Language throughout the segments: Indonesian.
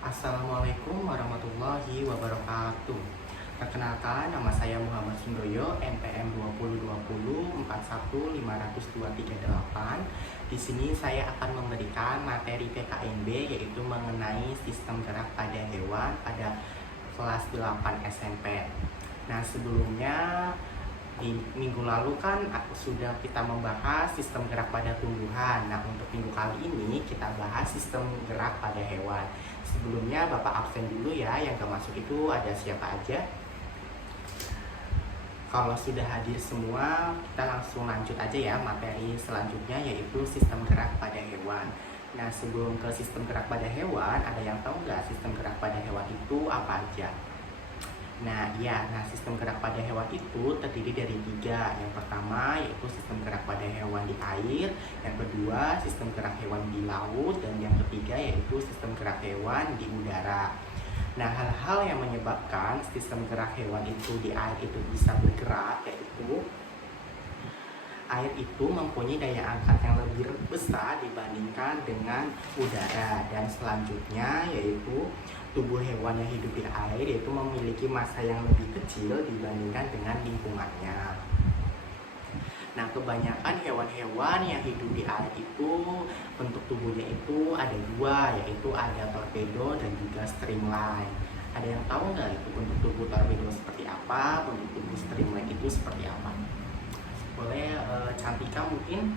Assalamualaikum warahmatullahi wabarakatuh. Perkenalkan, nama saya Muhammad Sundoyo, NPM 2020 4150238. Di sini saya akan memberikan materi PKNB yaitu mengenai sistem gerak pada hewan pada kelas 8 SMP. Nah, sebelumnya di minggu lalu kan sudah kita membahas sistem gerak pada tumbuhan. Nah, untuk minggu kali ini kita bahas sistem gerak pada hewan. Sebelumnya Bapak absen dulu ya, yang gak masuk itu ada siapa aja. Kalau sudah hadir semua, kita langsung lanjut aja ya materi selanjutnya yaitu sistem gerak pada hewan. Nah, sebelum ke sistem gerak pada hewan, ada yang tahu nggak sistem gerak pada hewan itu apa aja? Nah, sistem gerak pada hewan itu terdiri dari 3. Yang pertama yaitu sistem gerak pada hewan di air, yang kedua sistem gerak hewan di laut, dan yang ketiga yaitu sistem gerak hewan di udara. Nah, hal-hal yang menyebabkan sistem gerak hewan itu di air itu bisa bergerak yaitu air itu mempunyai daya angkat yang lebih besar dibandingkan dengan udara, dan selanjutnya yaitu tubuh hewan yang hidup di air yaitu memiliki massa yang lebih kecil dibandingkan dengan lingkungannya. Nah, kebanyakan hewan-hewan yang hidup di air itu bentuk tubuhnya itu ada 2, yaitu ada torpedo dan juga streamline. Ada yang tahu nggak itu bentuk tubuh torpedo seperti apa, bentuk tubuh streamline itu seperti apa? Boleh Cantika mungkin?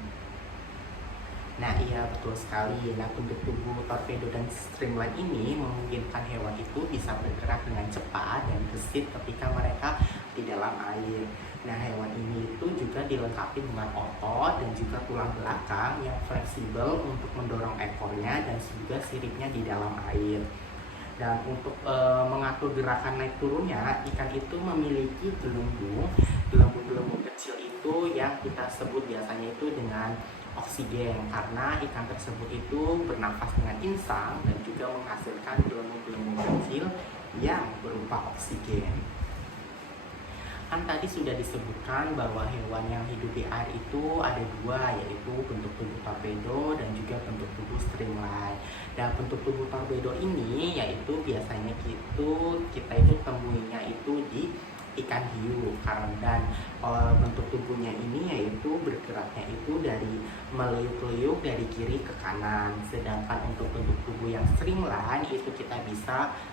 Nah, iya betul sekali. Nah, bentuk tubuh torpedo dan streamline ini memungkinkan hewan itu bisa bergerak dengan cepat dan gesit ketika mereka di dalam air. Nah, hewan ini itu juga dilengkapi dengan otot dan juga tulang belakang yang fleksibel untuk mendorong ekornya dan juga siripnya di dalam air. Dan untuk mengatur gerakan naik turunnya, ikan itu memiliki gelembung. Gelembung-gelembung kecil itu yang kita sebut biasanya itu dengan oksigen, karena ikan tersebut itu bernafas dengan insang dan juga menghasilkan gelembung-gelembung kecil yang berupa oksigen. Kan tadi sudah disebutkan bahwa hewan yang hidup di air itu ada 2, yaitu bentuk tubuh torpedo dan juga bentuk tubuh streamline. Dan bentuk tubuh torpedo ini yaitu biasanya kita itu temuinya itu di ikan hiu, dan bentuk tubuhnya ini yaitu bergeraknya itu dari meliuk-liuk dari kiri ke kanan. Sedangkan untuk bentuk tubuh yang streamline itu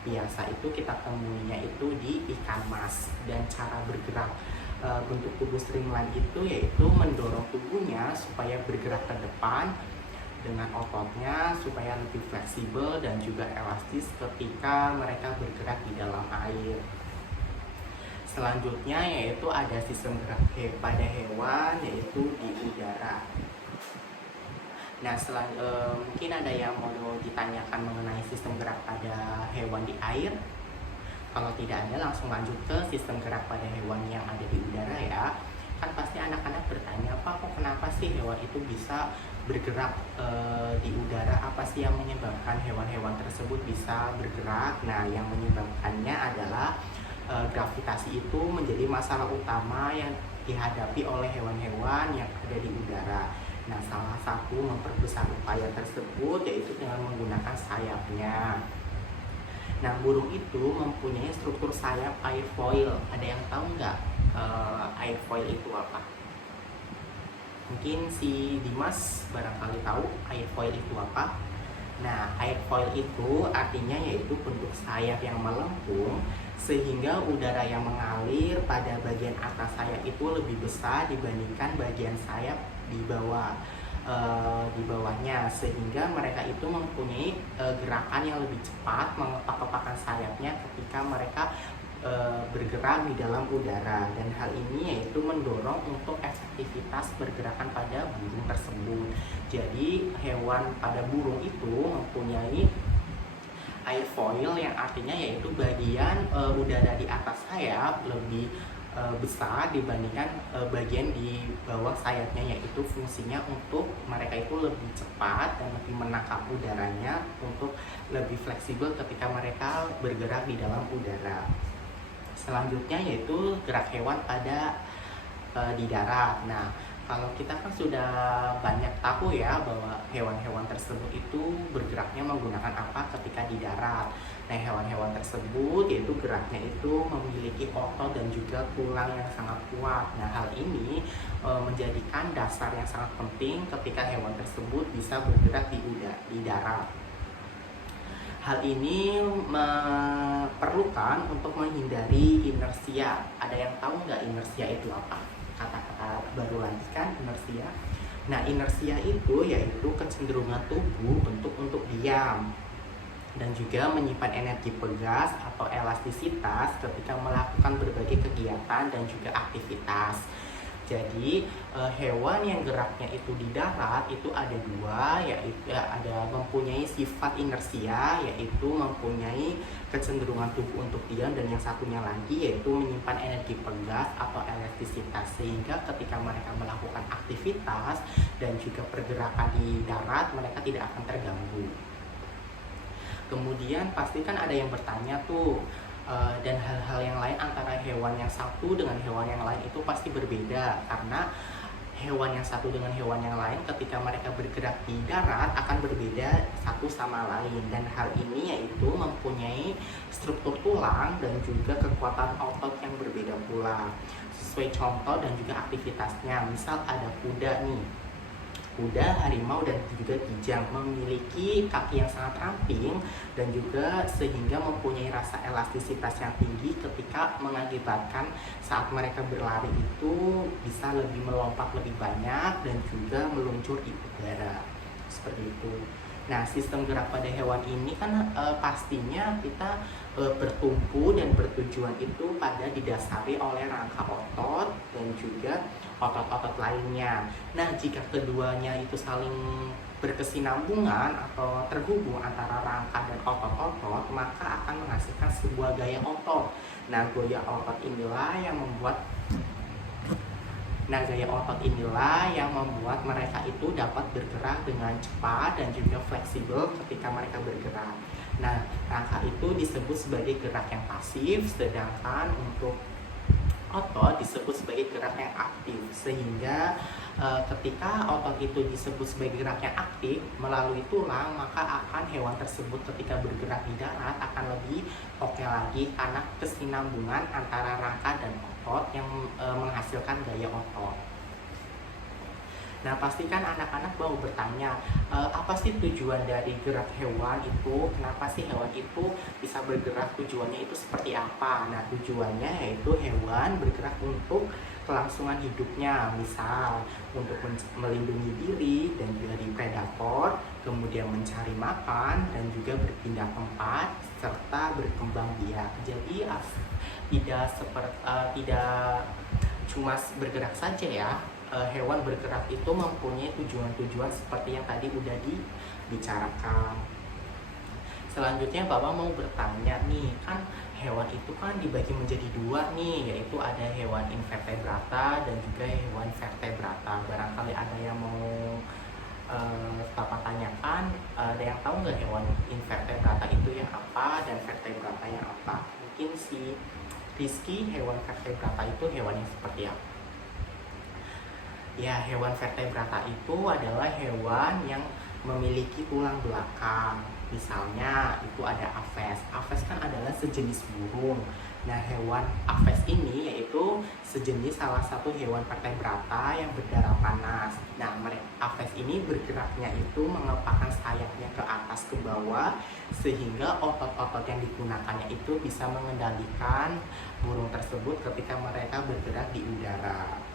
biasa itu kita temuinya itu di ikan mas. Dan cara bergerak bentuk tubuh streamline itu yaitu mendorong tubuhnya supaya bergerak ke depan dengan ototnya supaya lebih fleksibel dan juga elastis ketika mereka bergerak di dalam air. Selanjutnya yaitu ada sistem gerak pada hewan yaitu di udara. Nah, mungkin ada yang mau ditanyakan mengenai sistem gerak pada hewan di air. Kalau tidak ada, langsung lanjut ke sistem gerak pada hewan yang ada di udara ya. Kan pasti anak-anak bertanya, Pak, kok kenapa sih hewan itu bisa bergerak di udara? Apa sih yang menyebabkan hewan-hewan tersebut bisa bergerak? Nah, yang menyebabkannya adalah gravitasi itu menjadi masalah utama yang dihadapi oleh hewan-hewan yang ada di udara. Nah, salah satu memperbesar upaya tersebut yaitu dengan menggunakan sayapnya. Nah, burung itu mempunyai struktur sayap airfoil. Ada yang tahu nggak airfoil itu apa? Mungkin si Dimas barangkali tahu airfoil itu apa. Nah, airfoil itu artinya yaitu bentuk sayap yang melengkung sehingga udara yang mengalir pada bagian atas sayap itu lebih besar dibandingkan bagian sayap di bawahnya, sehingga mereka itu mempunyai gerakan yang lebih cepat mengepak-kepakkan sayapnya ketika mereka bergerak di dalam udara, dan hal ini yaitu mendorong untuk efektivitas pergerakan pada burung tersebut. Jadi hewan pada burung itu mempunyai airfoil yang artinya yaitu bagian udara di atas sayap lebih besar dibandingkan bagian di bawah sayapnya, yaitu fungsinya untuk mereka itu lebih cepat dan lebih menangkap udaranya untuk lebih fleksibel ketika mereka bergerak di dalam udara. Selanjutnya yaitu gerak hewan pada di darat. Nah, kalau kita kan sudah banyak tahu ya bahwa hewan-hewan tersebut itu bergeraknya menggunakan apa ketika di darat. Nah, hewan-hewan tersebut yaitu geraknya itu memiliki otot dan juga tulang yang sangat kuat. Nah, hal ini menjadikan dasar yang sangat penting ketika hewan tersebut bisa bergerak di darat. Hal ini memerlukan untuk menghindari inersia. Ada yang tahu nggak inersia itu apa? Kata-kata baru lagi kan, inersia. Nah, inersia itu yaitu kecenderungan tubuh untuk diam dan juga menyimpan energi pegas atau elastisitas ketika melakukan berbagai kegiatan dan juga aktivitas. Jadi hewan yang geraknya itu di darat itu ada dua, yaitu ada mempunyai sifat inersia, yaitu mempunyai kecenderungan tubuh untuk diam, dan yang satunya lagi yaitu menyimpan energi pegas atau elastisitas, sehingga ketika mereka melakukan aktivitas dan juga pergerakan di darat mereka tidak akan terganggu. Kemudian pastikan ada yang bertanya tuh, dan hal-hal yang lain antara hewan yang satu dengan hewan yang lain itu pasti berbeda, karena hewan yang satu dengan hewan yang lain ketika mereka bergerak di darat akan berbeda satu sama lain, dan hal ini yaitu mempunyai struktur tulang dan juga kekuatan otot yang berbeda pula sesuai contoh dan juga aktivitasnya. Misal ada kuda nih, kuda, harimau, dan juga kijang memiliki kaki yang sangat ramping dan juga sehingga mempunyai rasa elastisitas yang tinggi ketika mengakibatkan saat mereka berlari itu bisa lebih melompat lebih banyak dan juga meluncur di udara seperti itu. Nah, sistem gerak pada hewan ini kan pastinya kita bertumpu dan bertujuan itu pada didasari oleh rangka otot dan juga otot-otot lainnya. Nah, jika keduanya itu saling berkesinambungan atau terhubung antara rangka dan otot-otot, maka akan menghasilkan sebuah gaya otot. Nah, gaya otot inilah yang membuat mereka itu dapat bergerak dengan cepat dan juga fleksibel ketika mereka bergerak. Nah, rangka itu disebut sebagai gerak yang pasif, sedangkan untuk otot disebut sebagai gerak yang aktif, sehingga ketika otot itu disebut sebagai gerak yang aktif melalui tulang, maka akan hewan tersebut ketika bergerak di darat akan lebih oke lagi karena kesinambungan antara rangka dan otot yang menghasilkan gaya otot. Nah, pastikan anak-anak mau bertanya, apa sih tujuan dari gerak hewan itu? Kenapa sih hewan itu bisa bergerak? Tujuannya itu seperti apa? Nah, tujuannya yaitu hewan bergerak untuk kelangsungan hidupnya, misal untuk melindungi diri dan dari predator, kemudian mencari makan dan juga berpindah tempat serta berkembang biak. Jadi tidak cuma bergerak saja ya. Hewan bergerak itu mempunyai tujuan-tujuan seperti yang tadi udah dibicarakan. Selanjutnya Bapak mau bertanya nih, kan hewan itu kan dibagi menjadi dua nih, yaitu ada hewan invertebrata dan juga hewan vertebrata. Barangkali ada yang mau Bapak tanyakan, ada yang tahu nggak hewan invertebrata itu yang apa dan vertebrata yang apa? Mungkin si Rizky, hewan vertebrata itu hewan yang seperti apa? Ya, hewan vertebrata itu adalah hewan yang memiliki tulang belakang. Misalnya itu ada aves. Aves kan adalah sejenis burung. Nah, hewan aves ini yaitu sejenis salah satu hewan vertebrata yang berdarah panas. Nah, aves ini bergeraknya itu mengepakkan sayapnya ke atas ke bawah, sehingga otot-otot yang digunakannya itu bisa mengendalikan burung tersebut ketika mereka bergerak di udara.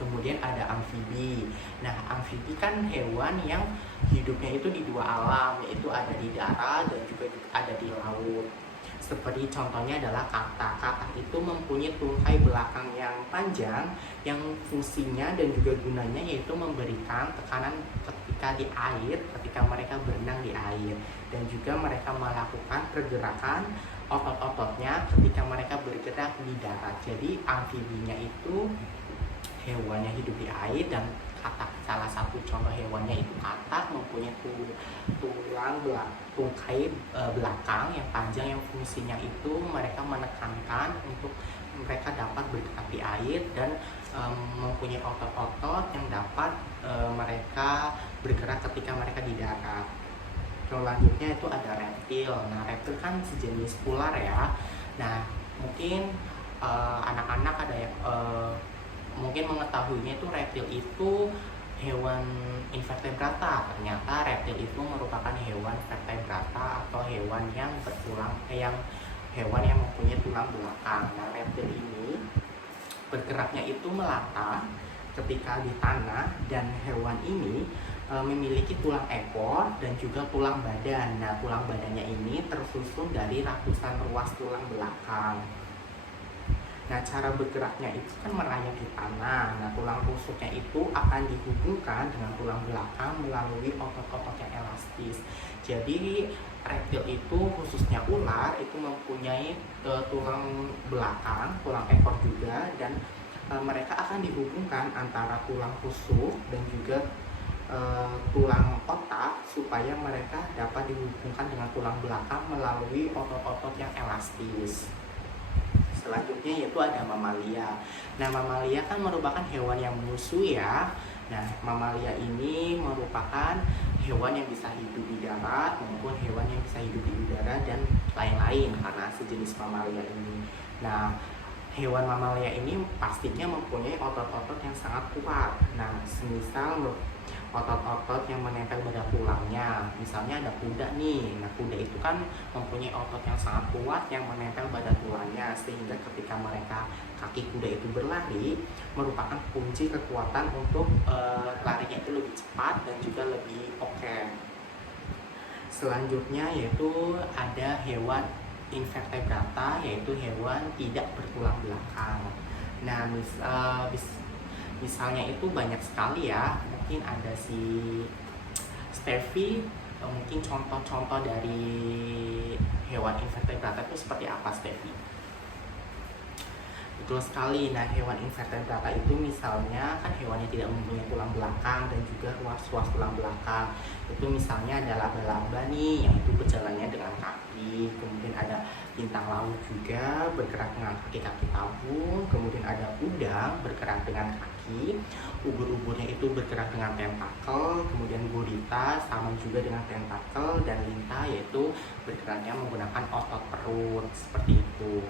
Kemudian ada amfibi. Nah, amfibi kan hewan yang hidupnya itu di dua alam, yaitu ada di darat dan juga ada di laut. Seperti contohnya adalah katak. Katak itu mempunyai tungkai belakang yang panjang, yang fungsinya dan juga gunanya yaitu memberikan tekanan ketika di air, ketika mereka berenang di air. Dan juga mereka melakukan pergerakan otot-ototnya ketika mereka bergerak di darat. Jadi amfibinya itu hewan yang hidup di air, dan katak salah satu contoh hewannya itu katak mempunyai tungkai belakang yang panjang yang fungsinya itu mereka menekankan untuk mereka dapat bergerak di air dan mempunyai otot-otot yang dapat mereka bergerak ketika mereka di darat. Selanjutnya itu ada reptil. Nah, reptil kan sejenis ular ya. Nah, mungkin anak-anak ada yang mungkin mengetahuinya itu reptil itu hewan invertebrata. Ternyata reptil itu merupakan hewan vertebrata atau hewan yang hewan yang mempunyai tulang belakang. Nah, reptil ini bergeraknya itu melata ketika di tanah, dan hewan ini memiliki tulang ekor dan juga tulang badan. Nah, tulang badannya ini tersusun dari ratusan ruas tulang belakang. Nah, cara bergeraknya itu kan merayap di tanah. Nah, tulang rusuknya itu akan dihubungkan dengan tulang belakang melalui otot-otot yang elastis. Jadi, reptil itu khususnya ular itu mempunyai tulang belakang, tulang ekor juga, dan mereka akan dihubungkan antara tulang rusuk dan juga tulang otak supaya mereka dapat dihubungkan dengan tulang belakang melalui otot-otot yang elastis. Selanjutnya yaitu ada mamalia. Nah, mamalia kan merupakan hewan yang menyusui ya. Nah, mamalia ini merupakan hewan yang bisa hidup di darat maupun hewan yang bisa hidup di udara dan lain-lain karena sejenis mamalia ini. Nah, hewan mamalia ini pastinya mempunyai otot-otot yang sangat kuat. Nah, semisal otot-otot yang menempel pada tulangnya. Misalnya ada kuda nih. Nah, kuda itu kan mempunyai otot yang sangat kuat yang menempel pada tulangnya, sehingga ketika kaki kuda itu berlari merupakan kunci kekuatan untuk larinya itu lebih cepat dan juga lebih oke. Selanjutnya yaitu ada hewan invertebrata, yaitu hewan tidak bertulang belakang. Nah, misalnya itu banyak sekali ya. Mungkin ada si Steffi, mungkin contoh-contoh dari hewan invertebrata itu seperti apa, Steffi? Betul sekali. Nah, hewan invertebrata itu misalnya kan hewannya tidak mempunyai tulang belakang dan juga ruas-ruas tulang belakang. Itu misalnya ada laba-laba nih, yang itu berjalannya dengan kaki. Kemudian ada bintang laut juga bergerak dengan kaki-kaki tabung. Kemudian ada udang bergerak dengan kaki. Ubur-uburnya itu bergerak dengan tentakel. Kemudian gurita sama juga dengan tentakel, dan lintah yaitu bergeraknya menggunakan otot perut seperti itu.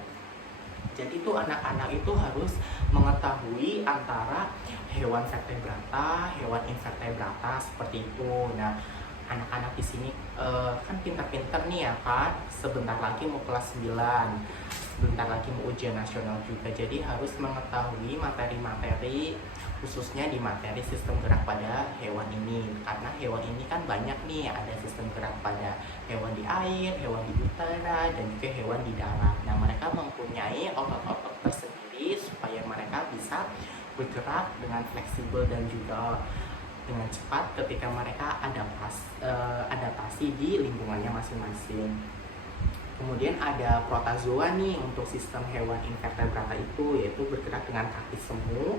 Jadi itu anak-anak itu harus mengetahui antara hewan vertebrata, hewan invertebrata seperti itu. Nah, anak-anak di sini kan pintar-pintar nih ya kan. Sebentar lagi mau kelas 9. Sebentar lagi mau ujian nasional juga. Jadi harus mengetahui materi-materi khususnya di materi sistem gerak pada hewan ini, karena hewan ini kan banyak nih, ada sistem gerak pada hewan di air, hewan di udara, dan juga hewan di darat. Nah, mereka mempunyai otot-otot tersendiri supaya mereka bisa bergerak dengan fleksibel dan juga dengan cepat ketika mereka adaptasi di lingkungannya masing-masing. Kemudian ada protozoa nih untuk sistem hewan invertebrata itu, yaitu bergerak dengan kaki semu,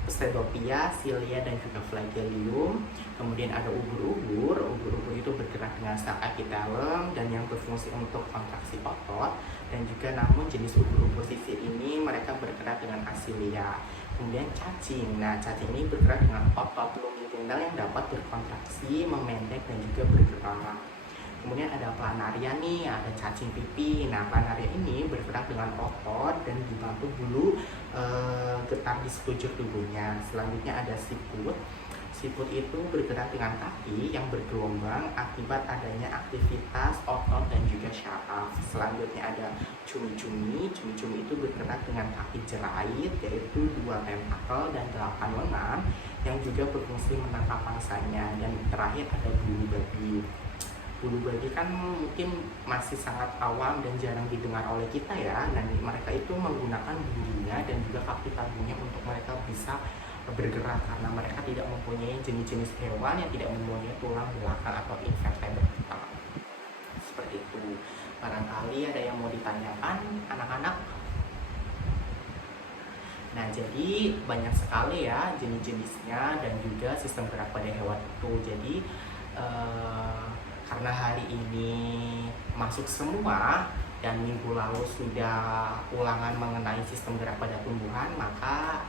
Pseudopia, Cilia, dan juga Flagellum. Kemudian ada ubur-ubur. Ubur-ubur itu bergerak dengan sel epitelum dan yang berfungsi untuk kontraksi otot. Dan juga namun jenis ubur-ubur sisir ini mereka bergerak dengan asilia. Kemudian cacing. Nah, cacing ini bergerak dengan otot lumifingral yang dapat berkontraksi, memendek, dan juga bergerak. Kemudian ada planaria nih, ada cacing pipi. Nah, planaria ini bergerak dengan otot dan dibantu bulu getar di sekujur tubuhnya. Selanjutnya ada siput. Siput itu bergerak dengan kaki yang bergelombang akibat adanya aktivitas otot dan juga syaraf. Selanjutnya ada cumi-cumi. Cumi-cumi itu bergerak dengan kaki jerait, yaitu 2 tentakel dan 8 lengan yang juga berfungsi menangkap mangsanya. Dan terakhir ada bulu babi. Bulu babi kan mungkin masih sangat awam dan jarang didengar oleh kita ya. Dan mereka itu menggunakan bulunya dan juga kaki tabungnya untuk mereka bisa bergerak, karena mereka tidak mempunyai jenis-jenis hewan yang tidak mempunyai tulang belakang atau invertebrata. Seperti itu. Barangkali ada yang mau ditanyakan anak-anak? Nah, jadi banyak sekali ya jenis-jenisnya dan juga sistem gerak pada hewan itu. Jadi karena hari ini masuk semua, dan minggu lalu sudah ulangan mengenai sistem gerak pada tumbuhan, maka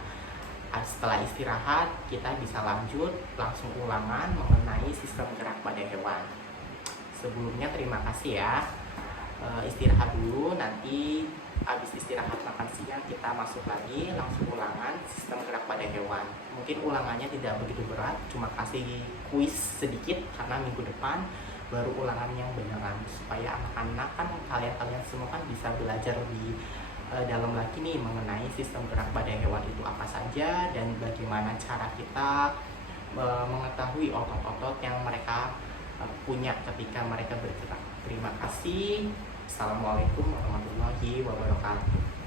setelah istirahat kita bisa lanjut langsung ulangan mengenai sistem gerak pada hewan. Sebelumnya terima kasih ya. Istirahat dulu, nanti habis istirahat makan siang kita masuk lagi langsung ulangan sistem gerak pada hewan. Mungkin ulangannya tidak begitu berat, cuma kasih kuis sedikit karena minggu depan baru ulangan yang beneran, supaya anak-anak kan kalian semua kan bisa belajar lebih dalam lagi nih mengenai sistem gerak pada hewan itu apa saja dan bagaimana cara kita mengetahui otot-otot yang mereka punya ketika mereka bergerak. Terima kasih. Assalamualaikum warahmatullahi wabarakatuh.